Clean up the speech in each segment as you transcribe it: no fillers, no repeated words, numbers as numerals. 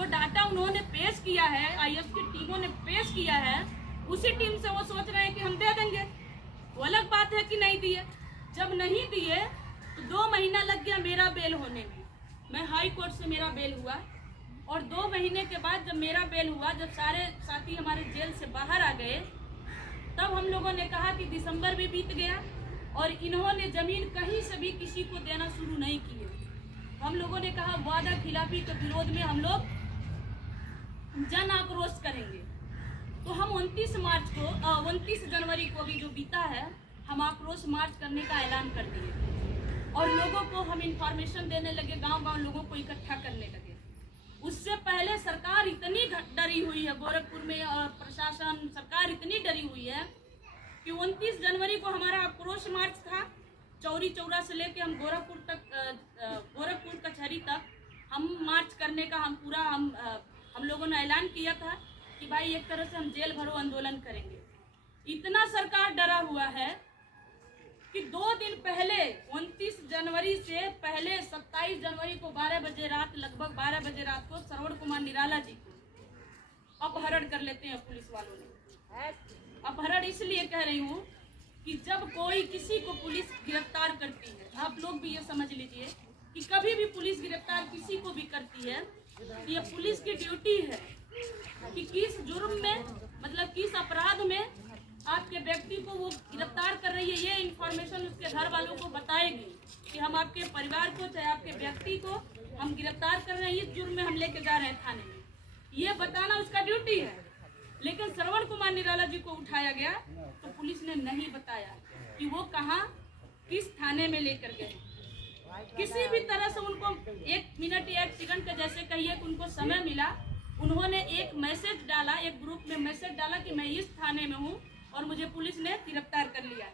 जो डाटा उन्होंने पेश किया है, आईएएफ की टीमों ने पेश किया है, उसी टीम से वो सोच रहे हैं कि हम दे देंगे। वो अलग बात है कि नहीं दिए। जब नहीं दिए तो 2 महीना लग गया मेरा बेल होने में। मैं हाई कोर्ट से मेरा बेल हुआ और 2 महीने के बाद जब मेरा बेल हुआ, जब सारे साथी हमारे जेल से बाहर आ गए, तब हम लोगों ने कहा कि दिसंबर भी बीत गया और इन्होंने जमीन कहीं से भी किसी को देना शुरू नहीं किए। हम लोगों ने कहा वादा खिलाफी के विरोध में हम लोग जन आक्रोश करेंगे। तो हम 29 जनवरी को भी जो बीता है, हम आक्रोश मार्च करने का ऐलान कर दिए और लोगों को हम इंफॉर्मेशन देने लगे, गांव-गांव लोगों को इकट्ठा करने लगे। उससे पहले सरकार इतनी डरी हुई है, गोरखपुर में और प्रशासन सरकार इतनी डरी हुई है कि 29 जनवरी को हमारा आक्रोश मार्च था। चौरी चौरा से लेके हम गोरखपुर कचहरी तक हम मार्च करने का हम लोगों ने ऐलान किया था कि भाई एक तरह से हम जेल भरो आंदोलन करेंगे। इतना सरकार डरा हुआ है कि 2 दिन पहले 29 जनवरी से पहले 27 जनवरी को 12 बजे रात, लगभग 12 बजे रात को श्रवण कुमार निराला जी को अपहरण कर लेते हैं पुलिस वालों ने। अपहरण इसलिए कह रही हूँ कि जब कोई किसी को पुलिस गिरफ्तार करती है, आप लोग भी ये समझ लीजिए कि कभी भी पुलिस गिरफ्तार किसी को भी करती है, ये पुलिस की ड्यूटी है कि किस जुर्म में, मतलब किस अपराध में आपके व्यक्ति को वो गिरफ्तार कर रही है। ये इन्फॉर्मेशन उसके घर वालों को बताएगी कि हम आपके परिवार को, चाहे आपके व्यक्ति को हम गिरफ्तार कर रहे हैं, इस जुर्म में हम लेके जा रहे हैं थाने में, ये बताना उसका ड्यूटी है। लेकिन श्रवण कुमार निराला जी को उठाया गया तो पुलिस ने नहीं बताया कि वो कहाँ, किस थाने में लेकर गए। किसी भी तरह से उनको 1 मिनट या 1 सेकंड का जैसे कहिए कि उनको समय मिला, उन्होंने एक मैसेज डाला, एक ग्रुप में मैसेज डाला कि मैं इस थाने में हूँ और मुझे पुलिस ने गिरफ्तार कर लिया है।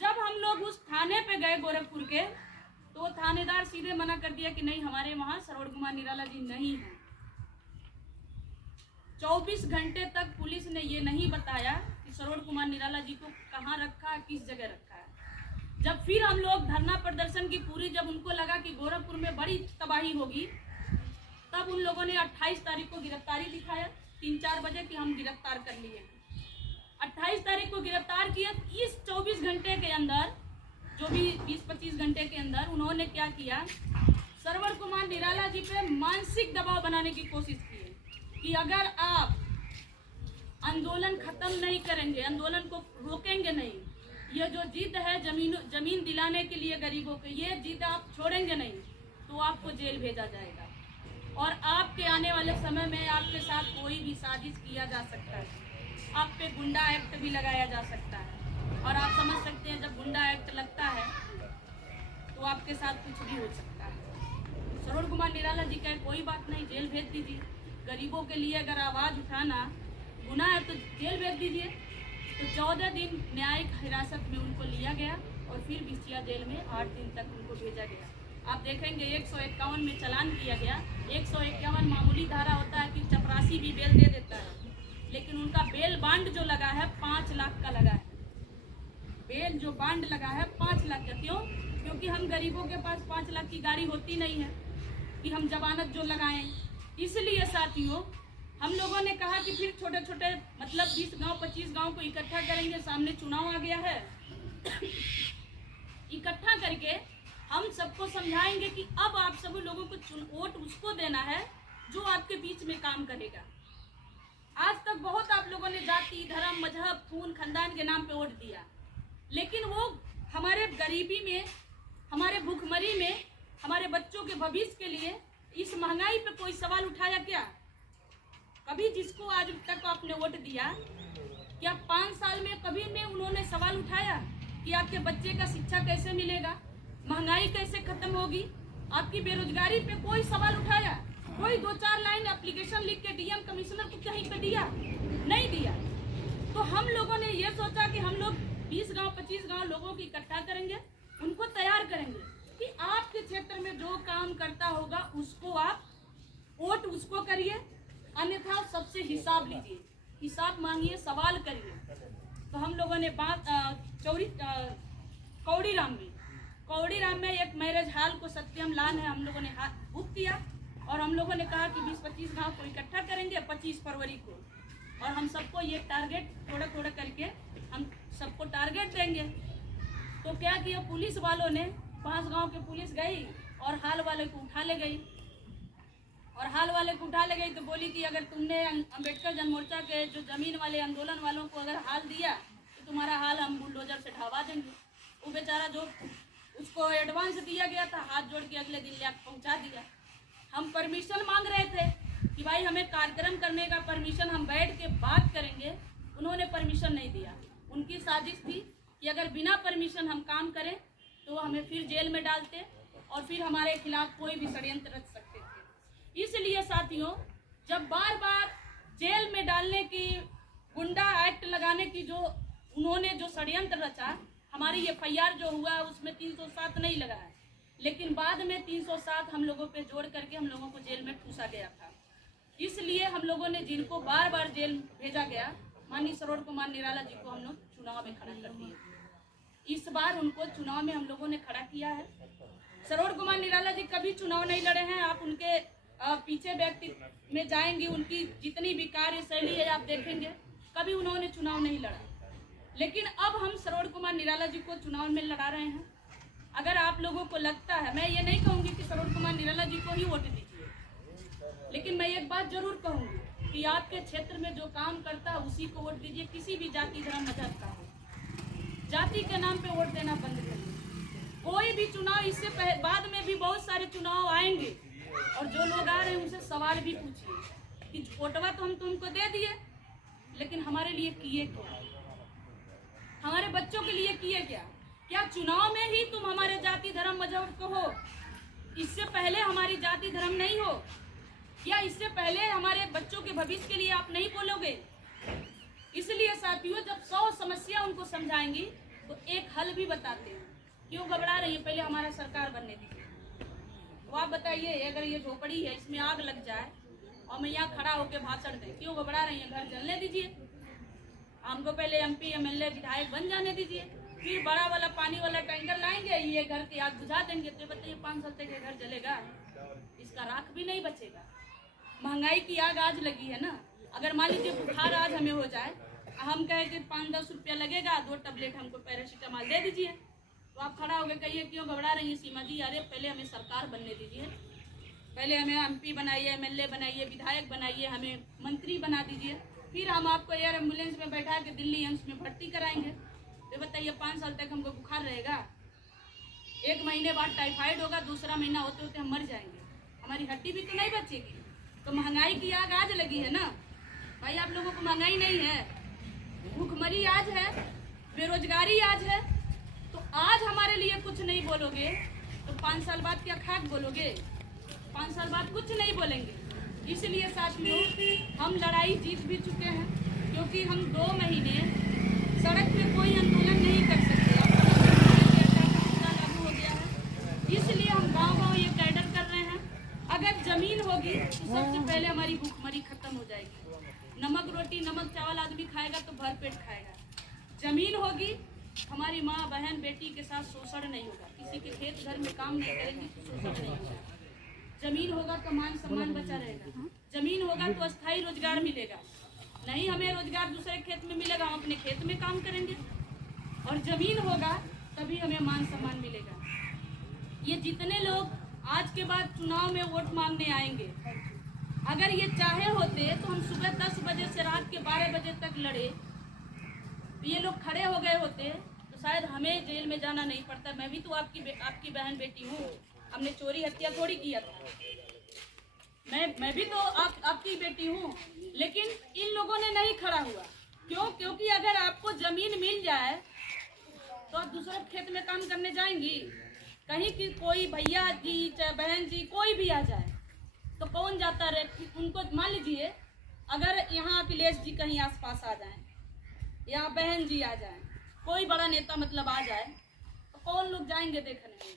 जब हम लोग उस थाने पे गए गोरखपुर के, तो थानेदार सीधे मना कर दिया कि नहीं, हमारे वहाँ श्रवण कुमार निराला जी नहीं है। 24 घंटे तक पुलिस ने ये नहीं बताया कि श्रवण कुमार निराला जी को कहाँ रखा, किस जगह रखा है। जब फिर हम लोग धरना प्रदर्शन की जब उनको लगा कि गोरखपुर में बड़ी तबाही होगी, तब उन लोगों ने 28 तारीख को गिरफ्तारी दिखाया 3-4 बजे कि हम गिरफ्तार कर लिए। 28 तारीख को गिरफ्तार किया। इस 24 घंटे के अंदर, जो भी 20-25 घंटे के अंदर उन्होंने क्या किया, श्रवण कुमार निराला जी पे मानसिक दबाव बनाने की कोशिश की कि अगर आप आंदोलन खत्म नहीं करेंगे, आंदोलन को रोकेंगे नहीं, ये जो जिद है जमीन दिलाने के लिए गरीबों को, ये जिद आप छोड़ेंगे नहीं तो आपको जेल भेजा जाएगा और आपके आने वाले समय में आपके साथ कोई भी साजिश किया जा सकता है। आप पे गुंडा एक्ट भी लगाया जा सकता है और आप समझ सकते हैं जब गुंडा एक्ट लगता है तो आपके साथ कुछ भी हो सकता है। श्रवण कुमार निराला जी कहे कोई बात नहीं, जेल भेज दीजिए। गरीबों के लिए अगर आवाज़ उठाना गुनाह है तो जेल भेज दीजिए। तो 14 दिन न्यायिक हिरासत में उनको लिया गया और फिर बिछिया जेल में 8 दिन तक उनको भेजा गया। आप देखेंगे 151 में चालान किया गया। 151 मामूली धारा होता है कि चपरासी भी बेल दे देता है, लेकिन उनका बेल बांड जो लगा है 5 लाख का लगा है। बेल जो बांड लगा है 5 लाख का। क्यों? क्योंकि हम गरीबों के पास 5 लाख की गाड़ी होती नहीं है कि हम जमानत जो लगाएं। इसलिए साथियों हम लोगों ने कहा कि फिर छोटे छोटे मतलब 20 गांव 25 गांव को इकट्ठा करेंगे। सामने चुनाव आ गया है इकट्ठा करके हम सबको समझाएंगे कि अब आप सब लोगों को वोट उसको देना है जो आपके बीच में काम करेगा। आज तक बहुत आप लोगों ने जाति, धर्म, मजहब, खून, खानदान के नाम पे वोट दिया, लेकिन वो हमारे गरीबी में, हमारे भूखमरी में, हमारे बच्चों के भविष्य के लिए इस महंगाई पे कोई सवाल उठाया क्या? कभी जिसको आज तक आपने वोट दिया, क्या 5 साल में कभी में उन्होंने सवाल उठाया कि आपके बच्चे का शिक्षा कैसे मिलेगा, महंगाई कैसे खत्म होगी, आपकी बेरोजगारी पे कोई सवाल उठाया? कोई 2-4 लाइन एप्लीकेशन लिख के डीएम कमिश्नर को कहीं पे दिया? नहीं दिया। तो हम लोगों ने ये सोचा कि हम लोग 20 गांव 25 गांव लोगों को इकट्ठा करेंगे, उनको तैयार करेंगे कि आपके क्षेत्र में जो काम करता होगा उसको आप वोट उसको करिए, अन्यथा सबसे हिसाब लीजिए, हिसाब मांगिए, सवाल करिए। तो हम लोगों ने कौड़ीराम में एक मैरिज हॉल को सत्यम लान है, हम लोगों ने हाथ बुक किया और हम लोगों ने कहा कि 20-25 गांव युवाओं को इकट्ठा करेंगे 25 फरवरी को, और हम सबको ये टारगेट थोड़ा थोड़ा करके हम सबको टारगेट देंगे। तो क्या किया, पुलिस वालों ने 5 गांव के पुलिस गई और हाल वाले को उठा ले गई, तो बोली कि अगर तुमने अम्बेडकर जन मोर्चा के जो जमीन वाले आंदोलन वालों को अगर हाल दिया तो तुम्हारा हाल हम बुलडोजर से ढावा देंगे। वो बेचारा जो उसको एडवांस दिया गया था, हाथ जोड़ के अगले दिन ले पहुंचा दिया। हम परमिशन मांग रहे थे कि भाई हमें कार्यक्रम करने का परमिशन, हम बैठ के बात करेंगे, उन्होंने परमिशन नहीं दिया। उनकी साजिश थी कि अगर बिना परमिशन हम काम करें तो हमें फिर जेल में डालते और फिर हमारे खिलाफ कोई भी षड्यंत्र रच सकते थे। इसलिए साथियों, जब बार बार जेल में डालने की, गुंडा एक्ट लगाने की जो उन्होंने जो षड्यंत्र रचा, हमारी FIR जो हुआ उसमें 307 नहीं लगा है, लेकिन बाद में 307 हम लोगों पे जोड़ करके हम लोगों को जेल में ठूसा गया था। इसलिए हम लोगों ने जिनको बार बार जेल भेजा गया, माननीय सरोज कुमार निराला जी को हम लोग चुनाव में खड़ा कर दिए। इस बार उनको चुनाव में हम लोगों ने खड़ा किया है। सरोज कुमार निराला जी कभी चुनाव नहीं लड़े हैं। आप उनके पीछे व्यक्ति में जाएंगे, उनकी जितनी भी कार्यशैली है आप देखेंगे, कभी उन्होंने चुनाव नहीं लड़ा। लेकिन अब हम सरोज कुमार निराला जी को चुनाव में लड़ा रहे हैं। अगर आप लोगों को लगता है, मैं ये नहीं कहूँगी कि सरोज कुमार निराला जी को ही वोट दीजिए, लेकिन मैं एक बात जरूर कहूँगी कि आपके क्षेत्र में जो काम करता है उसी को वोट दीजिए, किसी भी जाति धर्म मजहब का हो। जाति के नाम पे वोट देना बंद करिए। कोई भी चुनाव, इससे बाद में भी बहुत सारे चुनाव आएंगे और जो लोग आ रहे हैं उनसे सवाल भी पूछिए कि वोटवा तो हम तुमको दे दिए, लेकिन हमारे लिए किए क्या, हमारे बच्चों के लिए किए क्या? क्या चुनाव में ही तुम हमारे जाति धर्म मजहब को हो? इससे पहले हमारी जाति धर्म नहीं हो? या इससे पहले हमारे बच्चों के भविष्य के लिए आप नहीं बोलोगे? इसलिए साथियों, जब 100 समस्या उनको समझाएंगी तो एक हल भी बताते हैं। क्यों घबरा रही है? पहले हमारा सरकार बनने दीजिए। तो आप बताइए, अगर ये झोपड़ी है, इसमें आग लग जाए और मैं यहाँ खड़ा होकर भाषण दें, क्यों घबरा रही है? घर जलने दीजिए। हमको पहले MP MLA विधायक बन जाने दीजिए, फिर बड़ा वाला पानी वाला टैंकर लाएंगे, ये घर की आग बुझा देंगे। तो बताइए 5 साल तक ये घर जलेगा? इसका राख भी नहीं बचेगा। महंगाई की आग आज लगी है ना। अगर मान लीजिए बुखार आज हमें हो जाए, हम कहें कि 5-10 रुपया लगेगा, 2 टैबलेट हमको पैरासीटामॉल दे दीजिए, तो आप खड़ा होकर कहिए क्यों घबरा रही है सीमा जी? अरे पहले हमें सरकार बनने दीजिए, पहले हमें MP बनाइए, MLA बनाइए, विधायक बनाइए, हमें मंत्री बना दीजिए, फिर हम आपको एयर एम्बुलेंस में बैठा के दिल्ली एम्स में भर्ती कराएंगे। तो बताइए 5 साल तक हमको बुखार रहेगा, 1 महीने बाद टाइफाइड होगा, दूसरा महीना होते होते हम मर जाएंगे, हमारी हड्डी भी तो नहीं बचेगी। तो महंगाई की आग आज लगी है ना भाई। आप लोगों को महंगाई नहीं है, भूखमरी आज है, बेरोजगारी आज है। तो आज हमारे लिए कुछ नहीं बोलोगे तो 5 साल बाद क्या खाक बोलोगे? 5 साल बाद कुछ नहीं बोलेंगे। इसलिए साथियों, हम लड़ाई जीत भी चुके हैं, क्योंकि हम 2 महीने सड़क पे कोई आंदोलन नहीं कर सकते। लागू हो गया है, इसलिए हम गांव-गांव ये कैडर कर रहे हैं। अगर जमीन होगी तो सबसे पहले हमारी भूखमरी खत्म हो जाएगी। नमक रोटी, नमक चावल आदमी खाएगा तो भर पेट खाएगा। जमीन होगी, हमारी माँ बहन बेटी के साथ शोषण नहीं होगा, किसी के खेत घर में काम नहीं करेंगे तो शोषण नहीं होगा। जमीन होगा तो मान सम्मान बचा रहेगा। जमीन होगा तो अस्थायी रोजगार मिलेगा। नहीं हमें रोजगार दूसरे खेत में मिलेगा, हम अपने खेत में काम करेंगे। और जमीन होगा तभी हमें मान सम्मान मिलेगा। ये जितने लोग आज के बाद चुनाव में वोट मांगने आएंगे, अगर ये चाहे होते तो हम सुबह 10 बजे से रात के 12 बजे तक लड़े, तो ये लोग खड़े हो गए होते तो शायद हमें जेल में जाना नहीं पड़ता। मैं भी तो आपकी बहन बेटी हूँ, हमने चोरी हत्या थोड़ी किया था। मैं भी तो आपकी बेटी हूँ, लेकिन इन लोगों ने नहीं खड़ा हुआ। क्यों? क्योंकि अगर आपको जमीन मिल जाए तो आप दूसरे खेत में काम करने जाएंगी। कहीं की कोई भैया जी चाहे बहन जी कोई भी आ जाए तो कौन जाता रहे? उनको मान लीजिए अगर यहाँ अखिलेश जी कहीं आसपास आ जाएं, या बहन जी आ जाएं, कोई बड़ा नेता मतलब आ जाए, तो कौन लोग जाएंगे देखने?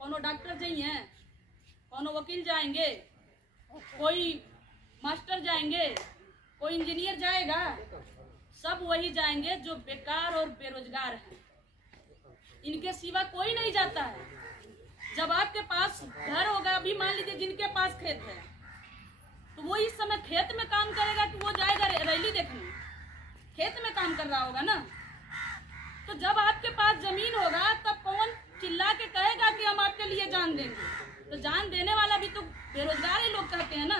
कोनो डॉक्टर जाइए, कोनो वकील जाएंगे, कोई मास्टर जाएंगे, कोई इंजीनियर जाएगा? सब वही जाएंगे जो बेकार और बेरोजगार हैं। इनके सिवा कोई नहीं जाता है। जब आपके पास घर होगा, अभी मान लीजिए जिनके पास खेत है तो वो खेत में काम करेगा कि वो जाएगा रैली देखने? खेत में काम कर रहा होगा ना। तो जब आपके पास जमीन होगा तब कौन चिल्ला के कहेगा कि हम आपके लिए जान देंगे? तो जान देने वाला भी तो बेरोजगार ही लोग कहते हैं ना।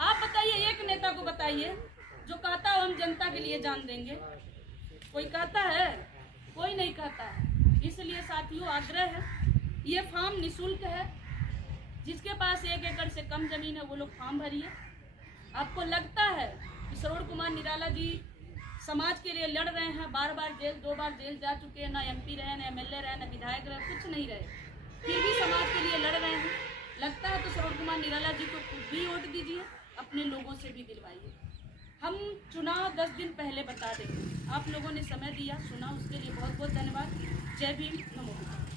आप बताइए, एक नेता को बताइए जो कहता है हम जनता के लिए जान देंगे। कोई कहता है? कोई नहीं कहता है। इसलिए साथियों, आग्रह है, ये फॉर्म निःशुल्क है। जिसके पास 1 एकड़ से कम जमीन है वो लोग फॉर्म भरिए। आपको लगता है कि सरोज कुमार निराला जी समाज के लिए लड़ रहे हैं, बार बार जेल, 2 बार जेल जा चुके हैं, ना MP रहे, ना MLA रहे, ना विधायक रहे, कुछ नहीं रहे, फिर भी समाज के लिए लड़ रहे हैं। लगता है तो सरोज कुमार निराला जी को खुद भी वोट दीजिए, अपने लोगों से भी दिलवाइए। हम चुनाव 10 दिन पहले बता देंगे। आप लोगों ने समय दिया, सुना, उसके लिए बहुत बहुत धन्यवाद। जय भीम, नमो बुद्धाय।